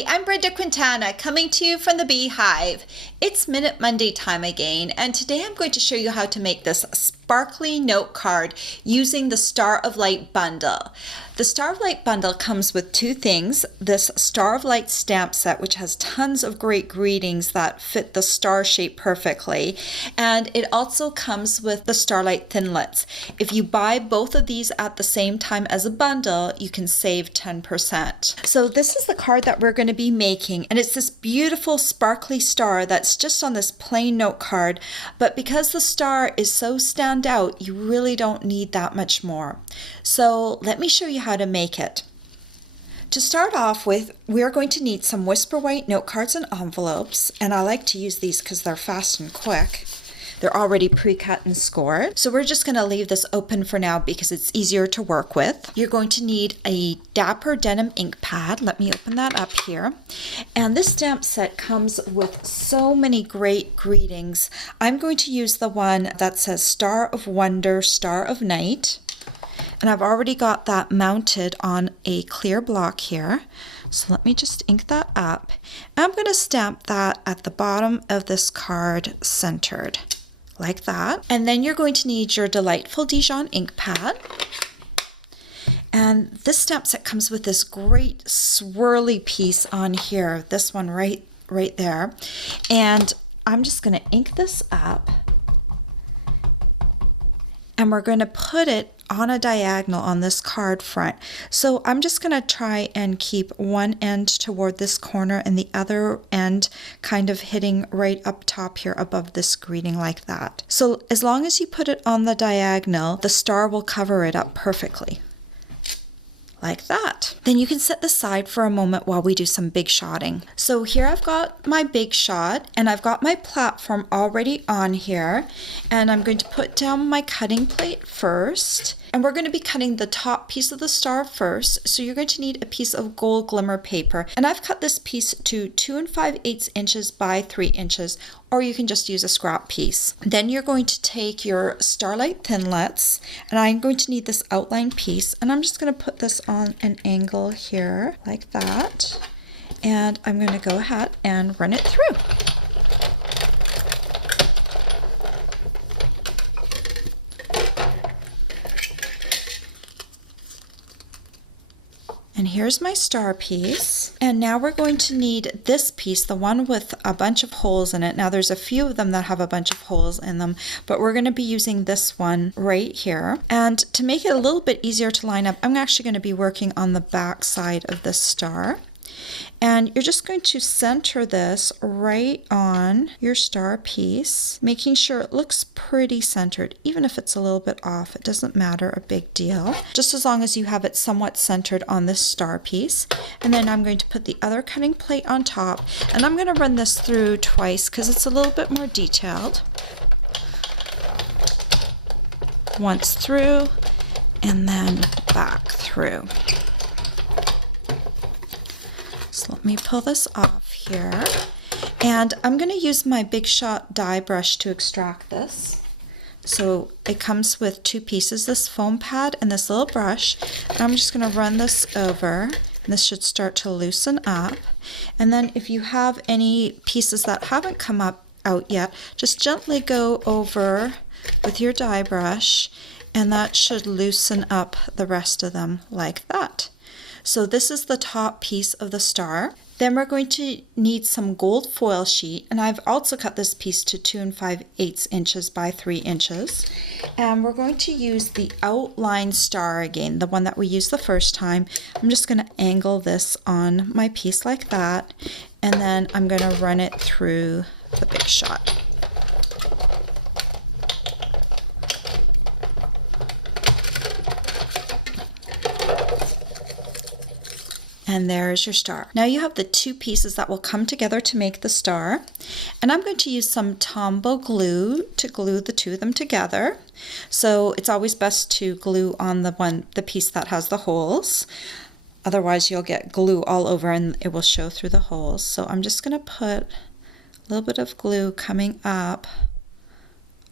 Hi, I'm Brenda Quintana coming to you from the Beehive. It's Minute Monday time again, and today I'm going to show you how to make this sparkly note card using the Star of Light bundle. The Star of Light bundle comes with two things: this Star of Light stamp set, which has tons of great greetings that fit the star shape perfectly, and it also comes with the Starlight Thinlits. If you buy both of these at the same time as a bundle, you can save 10%. So this is the card that we're going to be making, and it's this beautiful sparkly star that's just on this plain note card, but because the star is so stand out, you really don't need that much more. So let me show you how to make it. To start off with, we're going to need some Whisper White note cards and envelopes, and I like to use these because they're fast and quick. They're already pre-cut and scored. So we're just going to leave this open for now because it's easier to work with. You're going to need a Dapper Denim ink pad. Let me open that up here. And this stamp set comes with so many great greetings. I'm going to use the one that says Star of Wonder, Star of Night. And I've already got that mounted on a clear block here. So let me just ink that up. I'm going to stamp that at the bottom of this card centered, like that. And then you're going to need your delightful Dijon ink pad. And this stamp set comes with this great swirly piece on here, this one right there. And I'm just going to ink this up. And we're going to put it on a diagonal on this card front. So I'm just going to try and keep one end toward this corner and the other end kind of hitting right up top here above this greeting like that. So as long as you put it on the diagonal, the star will cover it up perfectly. Like that. Then you can set this aside for a moment while we do some big shotting. So here I've got my big shot and I've got my platform already on here, and I'm going to put down my cutting plate first. And we're going to be cutting the top piece of the star first. So you're going to need a piece of gold glimmer paper. And I've cut this piece to 2 5/8 inches by 3 inches, or you can just use a scrap piece. Then you're going to take your Starlight Thinlits, and I'm going to need this outline piece, and I'm just going to put this on an angle here like that. And I'm going to go ahead and run it through. And here's my star piece. And now we're going to need this piece, the one with a bunch of holes in it. Now there's a few of them that have a bunch of holes in them, but we're going to be using this one right here. And to make it a little bit easier to line up, I'm actually going to be working on the back side of this star. And you're just going to center this right on your star piece, making sure it looks pretty centered. Even if it's a little bit off, it doesn't matter a big deal, just as long as you have it somewhat centered on this star piece. And then I'm going to put the other cutting plate on top, and I'm going to run this through twice because it's a little bit more detailed. Once through and then back through. So let me pull this off here, and I'm going to use my Big Shot die brush to extract this. So it comes with two pieces, this foam pad and this little brush. And I'm just going to run this over, and this should start to loosen up. And then if you have any pieces that haven't come out yet, just gently go over with your die brush, and that should loosen up the rest of them like that. So this is the top piece of the star. Then we're going to need some gold foil sheet, and I've also cut this piece to 2 5/8 inches by 3 inches. And we're going to use the outline star again, the one that we used the first time. I'm just going to angle this on my piece like that, and then I'm going to run it through the Big Shot. And there's your star. Now you have the two pieces that will come together to make the star. And I'm going to use some Tombow glue to glue the two of them together. So it's always best to glue on the piece that has the holes. Otherwise you'll get glue all over and it will show through the holes. So I'm just going to put a little bit of glue coming up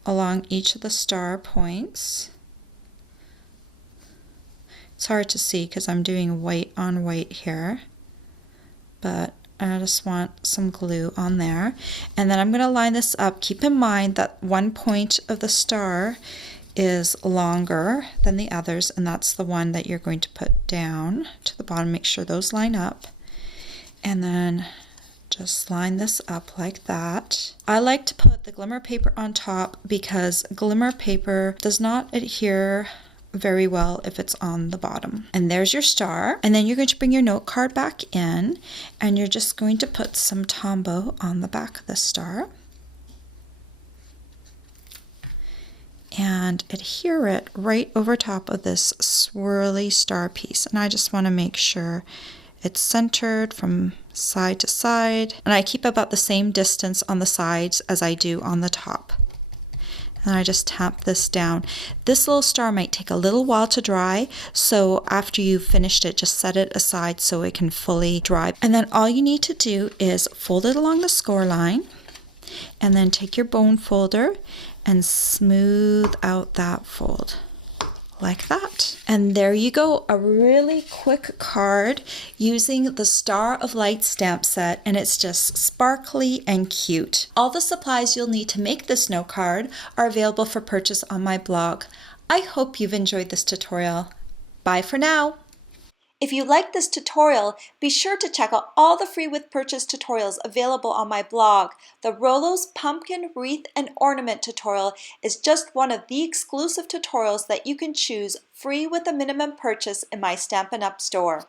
along each of the star points. It's hard to see because I'm doing white on white here, but And I just want some glue on there. And then I'm going to line this up. Keep in mind that one point of the star is longer than the others, and that's the one that you're going to put down to the bottom. Make sure those line up. And then just line this up like that. I like to put the glimmer paper on top because glimmer paper does not adhere very well if it's on the bottom. And there's your star. And then you're going to bring your note card back in, and you're just going to put some Tombow on the back of the star and adhere it right over top of this swirly star piece. And I just want to make sure it's centered from side to side, and I keep about the same distance on the sides as I do on the top. And I just tap this down. This little star might take a little while to dry, so after you've finished it, just set it aside so it can fully dry. And then all you need to do is fold it along the score line, and then take your bone folder and smooth out that fold like that. And there you go, a really quick card using the Star of Light stamp set, and it's just sparkly and cute. All the supplies you'll need to make this note card are available for purchase on my blog. I hope you've enjoyed this tutorial. Bye for now. If you liked this tutorial, be sure to check out all the free with purchase tutorials available on my blog. The Rolo's Pumpkin Wreath and Ornament tutorial is just one of the exclusive tutorials that you can choose free with a minimum purchase in my Stampin' Up! Store.